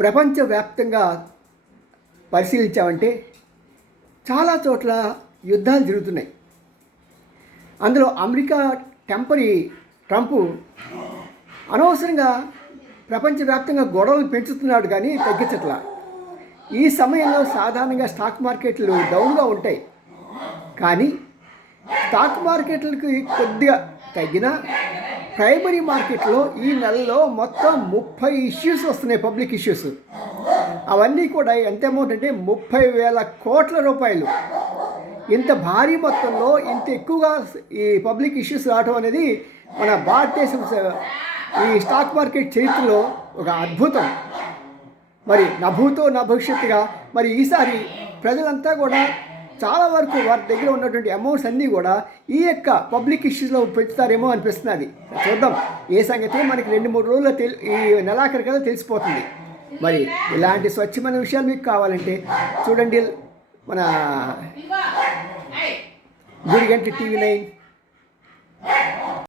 ప్రపంచవ్యాప్తంగా పరిశీలించామంటే చాలా చోట్ల యుద్ధాలు జరుగుతున్నాయి. అందులో అమెరికా ట్రంప్ అనవసరంగా ప్రపంచవ్యాప్తంగా గొడవలు పెంచుతున్నాడు కానీ తగ్గించట్లా. ఈ సమయంలో సాధారణంగా స్టాక్ మార్కెట్లు డౌన్గా ఉంటాయి, కానీ స్టాక్ మార్కెట్లకి కొద్దిగా తగ్గిన ప్రైమరీ మార్కెట్లో ఈ నెలలో మొత్తం 30 ఇష్యూస్ వస్తున్నాయి, పబ్లిక్ ఇష్యూస్. అవన్నీ కూడా ఎంత అమౌంట్ అంటే 30,000 కోట్ల రూపాయలు. ఇంత భారీ మొత్తంలో ఇంత ఎక్కువగా ఈ పబ్లిక్ ఇష్యూస్ రావడం అనేది మన భారతదేశం ఈ స్టాక్ మార్కెట్ చరిత్రలో ఒక అద్భుతం. మరి నా భూతో నా భవిష్యత్తుగా మరి ఈసారి ప్రజలంతా కూడా చాలా వరకు వారి దగ్గర ఉన్నటువంటి అమౌంట్స్ అన్నీ కూడా ఈ యొక్క పబ్లిక్ ఇష్యూస్లో పెంచుతారేమో అనిపిస్తున్నది. చూద్దాం, ఏ సంగతి మనకి 2-3 రోజుల్లో ఈ నెలాఖరు కదా తెలిసిపోతుంది. మరి ఇలాంటి స్వచ్ఛమైన విషయాలు మీకు కావాలంటే చూడండి మన గుడిగంటి TV9.